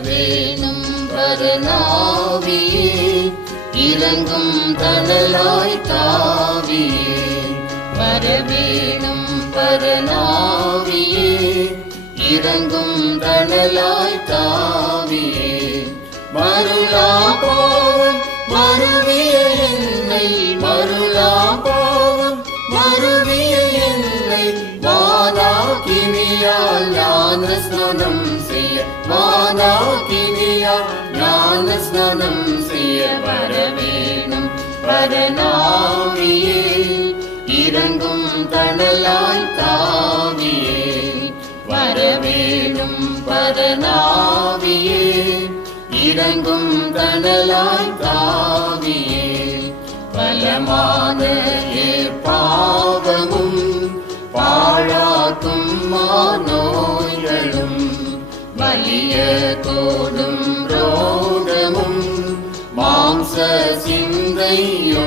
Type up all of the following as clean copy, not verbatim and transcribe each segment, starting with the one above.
வரவேணும் பரநாவியே, இறங்கும் தணலாய் தாவியே. வரவேணும் பரநாவியே, இறங்கும் தணலாய் தாவியே. மருளா பாவம் மருவிய என்னை, மருளா பாவம் மருவிய என்னை, மாதாக்கினியால் ஞான ஸ்நானம் செய்ய, மாதாக்கினியால் ஞான ஸ்நானம் செய்ய. வரவேணும் பரநாவியே, இறங்கும் தணலாய் தாவியே. வரவேணும் பரநாவியே, இறங்கும் தணலாய் தாவியே. பலமான பாவமும் பாழாக்கும் மாநோய்களும், வலிய கோடும் ரோகமும் மாம்ச சிந்தையோடுமே.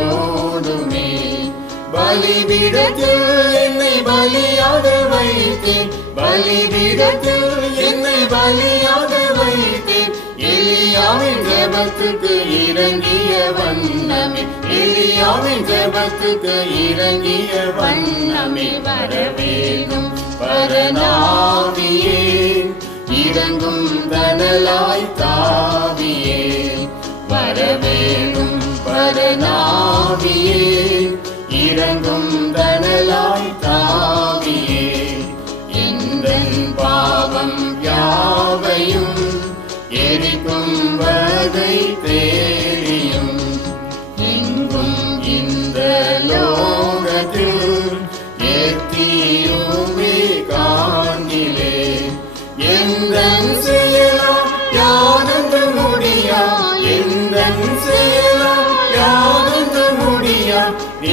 பலிபீடத்தில் என்னை பலியாக வைத்தேன், பலிபீடத்தில் என்னை பலியாக வைத்தேன். எலியாவின் ஜெபத்துக்கு இறங்கிய வண்ணமே, எலியாவின் ஜெபத்துக்கு இறங்கிய வண்ணமே. வரவேணும் பரநாவியே, இறங்கும் தணலாய் தாவியே. வரவேணும் பரநாவியே, இறங்கும் தணலாய் தாவியே. எந்தன் பாவம் யாவையும் எரிக்கும் வகை தெரியும், எங்கும் இந்த லோகத்தில் எத்தியுமே காண்கிலே. எந்தன் செயலாம் யானென்று முடியா, எந்தன் செயலாம் யானென்று முடியா.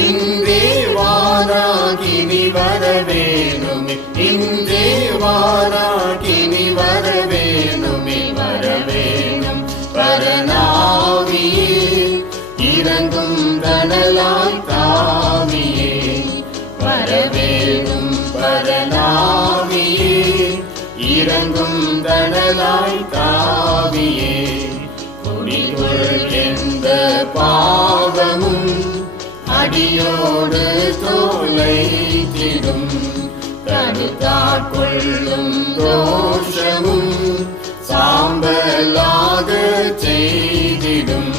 இன்றே வாராகினி வரவேணுமே, இன்றே வாராகினி வரவேணுமே. வரவேணும் பரநாவியே, இறங்கும் தணலாய் தாவியே. வரவேணும் பரநாவியே, இறங்கும் தணலாய் தாவியே. குடிக்குள் எந்த பாவமும் அடியோடு தோலைத்திடும், தடுத்தாட்கொள்ளும் தோஷமும் சாம்பலாக செய்திடும்.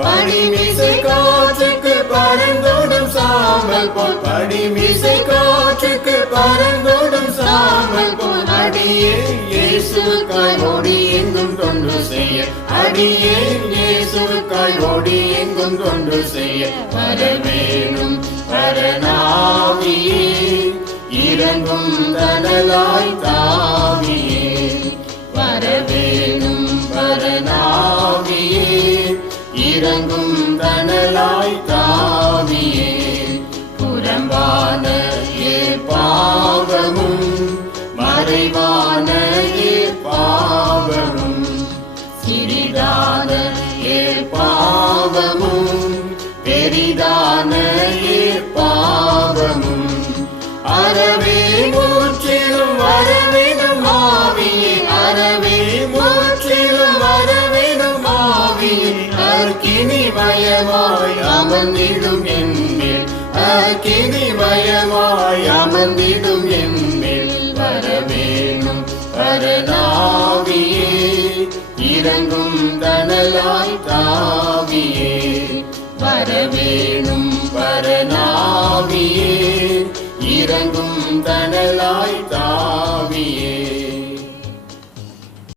படிமிசை காற்றுக்கு பறந்தோடும் சாம்பல் போல், படிமிசை காற்றுக்கு பறந்தோடும் சாம்பல் போல். அடியே இயேசுவுக்காய் ஓடி எங்கும் தொண்டு செய்ய, அடியே இயேசுவுக்காய் ஓடி எங்கும் தொண்டு செய்ய. வரவேணும் பரநாவியே, இறங்கும் தணலாய் தாவியே. வரவேணும் பரநாவியே, இறங்கும் தணலாய் தாவியே. புறம்பான பாவமும் மறைவான பாவமும், சிறிதான பாவமும் பெரிதான பாவமும், அறவே முற்றிலும் வரவேணும் ஆவியே, அறவே முற்றிலும் வரவேணும் ஆவியே. அக்கினி மயமாய் அமர்ந்திடும் என்மேல், அக்கினி மயமாய் அமர்ந்திடும் என்மேல். வரவேணும் பரநாவியே, இறங்கும் தணலாய் தாவியே. வரவேணும் பரநாவியே, இறங்கும் தணலாய் தாவியே.